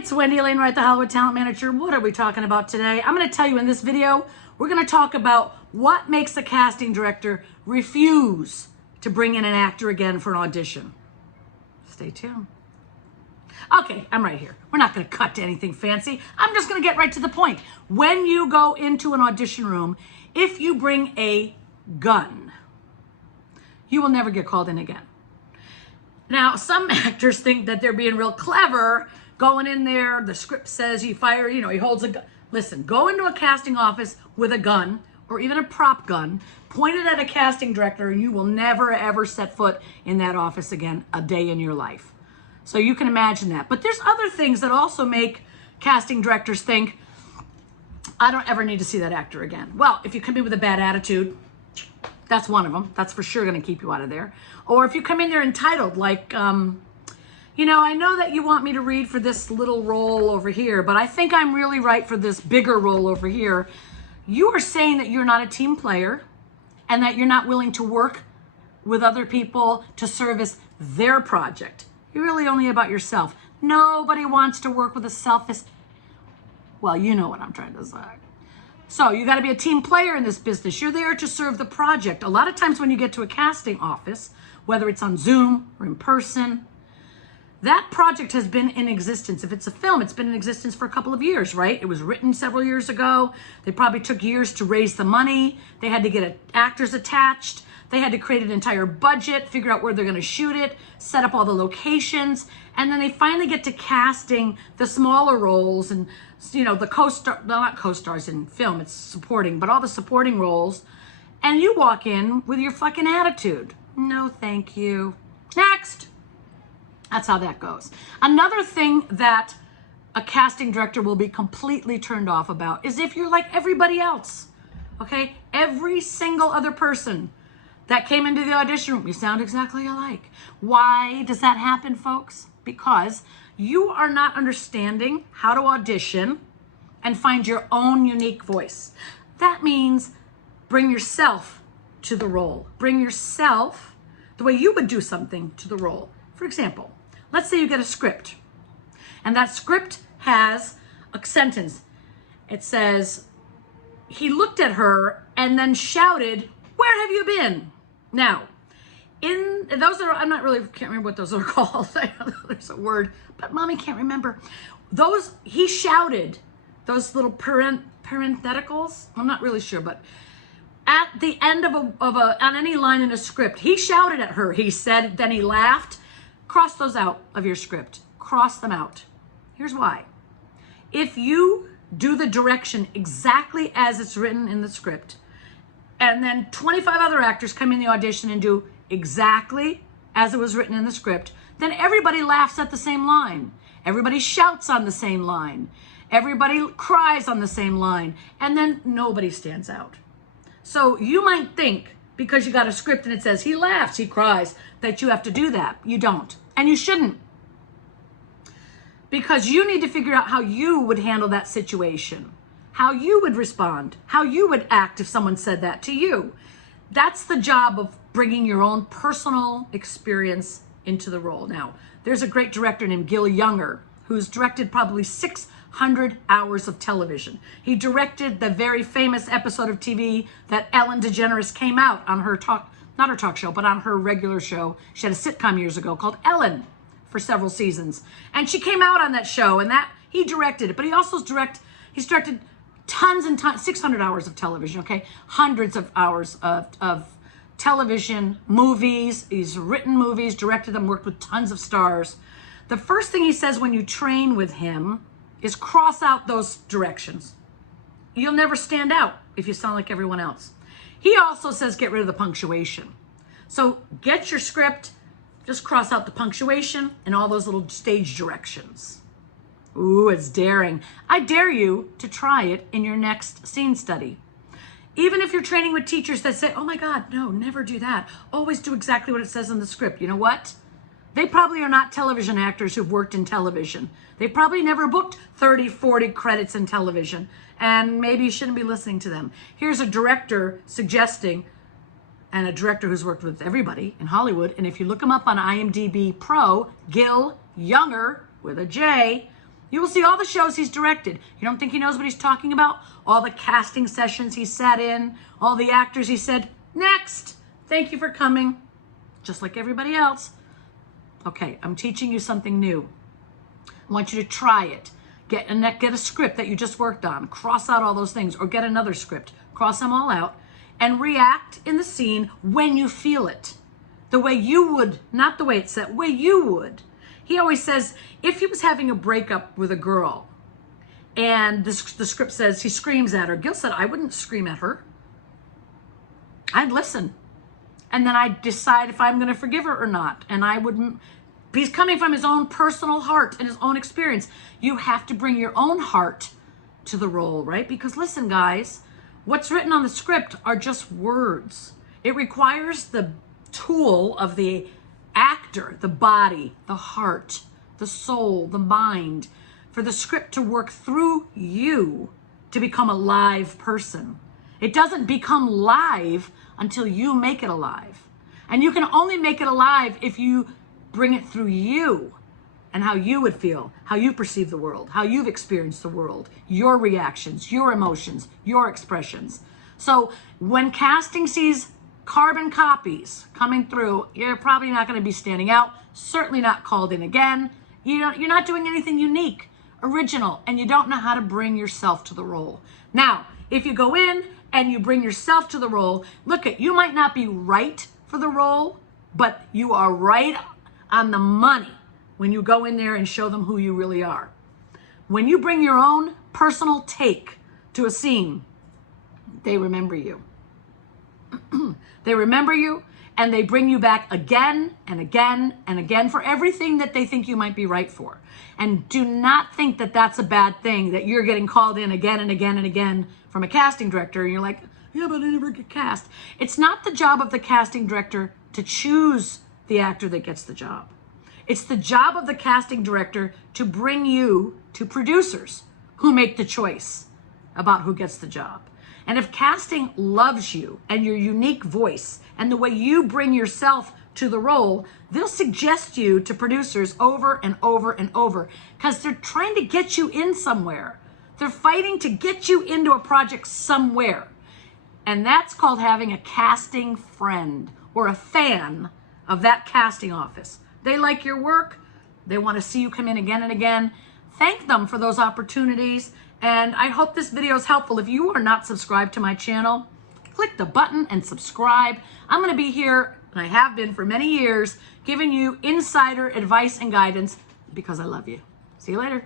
it's Wendy, Alane, Wright, the Hollywood Talent Manager. What are we talking about today? I'm going to tell you in this video, we're going to talk about what makes a casting director refuse to bring in an actor again for an audition. Stay tuned. Okay, I'm right here. We're not going to cut to anything fancy. I'm just going to get right to the point. When you go into an audition room, if you bring a gun, you will never get called in again. Now, some actors think that they're being real clever, going in there, the script says he holds a gun. Listen, go into a casting office with a gun or even a prop gun, pointed at a casting director, and you will never, ever set foot in that office again a day in your life. So you can imagine that. But there's other things that also make casting directors think, I don't ever need to see that actor again. Well, if you come in with a bad attitude, that's one of them. That's for sure going to keep you out of there. Or if you come in there entitled, like, I know that you want me to read for this little role over here, but I think I'm really right for this bigger role over here. You are saying that you're not a team player and that you're not willing to work with other people to service their project. You're really only about yourself. Nobody wants to work with a selfish... Well, you know what I'm trying to say. So you got to be a team player in this business. You're there to serve the project. A lot of times when you get to a casting office, whether it's on Zoom or in person, that project has been in existence. If it's a film, it's been in existence for a couple of years, right? It was written several years ago. They probably took years to raise the money. They had to get actors attached. They had to create an entire budget, figure out where they're going to shoot it, set up all the locations, and then they finally get to casting the smaller roles and, the co-star, well, not co-stars in film, it's supporting, but all the supporting roles, and you walk in with your fucking attitude. No, thank you. Next. That's how that goes. Another thing that a casting director will be completely turned off about is if you're like everybody else, okay? Every single other person that came into the audition room, you sound exactly alike. Why does that happen, folks? Because you are not understanding how to audition and find your own unique voice. That means bring yourself to the role. Bring yourself the way you would do something to the role. For example, let's say you get a script, and that script has a sentence. It says, he looked at her and then shouted, "Where have you been?" Now, can't remember what those are called. I know there's a word, but mommy can't remember. He shouted, those little parentheticals, I'm not really sure, but at the end on any line in a script, he shouted at her, he said, then he laughed. Cross those out of your script. Cross them out. Here's why. If you do the direction exactly as it's written in the script, and then 25 other actors come in the audition and do exactly as it was written in the script, then everybody laughs at the same line. Everybody shouts on the same line. Everybody cries on the same line. And then nobody stands out. So you might think, because you got a script and it says he laughs, he cries, that you have to do that. You don't. And you shouldn't. Because you need to figure out how you would handle that situation, how you would respond, how you would act if someone said that to you. That's the job of bringing your own personal experience into the role. Now, there's a great director named Gil Younger who's directed probably 600 hours of television. He directed the very famous episode of TV that Ellen DeGeneres came out on her not her talk show, but on her regular show. She had a sitcom years ago called Ellen for several seasons. And she came out on that show, and that he directed it. But he's directed tons and tons, 600 hours of television, okay? Hundreds of hours of television, movies. He's written movies, directed them, worked with tons of stars. The first thing he says when you train with him is cross out those directions. You'll never stand out if you sound like everyone else. He also says get rid of the punctuation. So get your script, just cross out the punctuation and all those little stage directions. Ooh, it's daring. I dare you to try it in your next scene study. Even if you're training with teachers that say, oh my God, no, never do that. Always do exactly what it says in the script. You know what? They probably are not television actors who've worked in television. They probably never booked 30, 40 credits in television, and maybe you shouldn't be listening to them. Here's a director suggesting, and a director who's worked with everybody in Hollywood, and if you look him up on IMDb Pro, Gil Younger, with a J, You will see all the shows he's directed. You don't think he knows what he's talking about? All the casting sessions he sat in, all the actors he said, next, thank you for coming, just like everybody else. Okay, I'm teaching you something new. I want you to try it. Get a script that you just worked on, cross out all those things, or get another script, cross them all out, and react in the scene when you feel it. The way you would, not the way it's said, way you would. He always says, if he was having a breakup with a girl and the script says he screams at her, Gil said, I wouldn't scream at her. I'd listen. And then I'd decide if I'm going to forgive her or not. And I wouldn't. He's coming from his own personal heart and his own experience. You have to bring your own heart to the role, right? Because listen, guys, what's written on the script are just words. It requires the tool of the actor, the body, the heart, the soul, the mind, for the script to work through you to become a live person. It doesn't become live until you make it alive. And you can only make it alive if you bring it through you and how you would feel, how you perceive the world, how you've experienced the world, your reactions, your emotions, your expressions. So when casting sees carbon copies coming through, you're probably not going to be standing out, certainly not called in again. You're not doing anything unique, original, and you don't know how to bring yourself to the role. Now, if you go in and you bring yourself to the role, look at, you might not be right for the role, but you are right on the money when you go in there and show them who you really are. When you bring your own personal take to a scene, they remember you. They remember you, and they bring you back again and again and again for everything that they think you might be right for. And do not think that that's a bad thing, that you're getting called in again and again and again from a casting director, and you're like, yeah, but I never get cast. It's not the job of the casting director to choose the actor that gets the job. It's the job of the casting director to bring you to producers who make the choice about who gets the job. And if casting loves you and your unique voice and the way you bring yourself to the role, they'll suggest you to producers over and over and over because they're trying to get you in somewhere. They're fighting to get you into a project somewhere. And that's called having a casting friend or a fan of that casting office. They like your work. They want to see you come in again and again. Thank them for those opportunities. And I hope this video is helpful. If you are not subscribed to my channel, click the button and subscribe. I'm going to be here, and I have been for many years, giving you insider advice and guidance because I love you. See you later.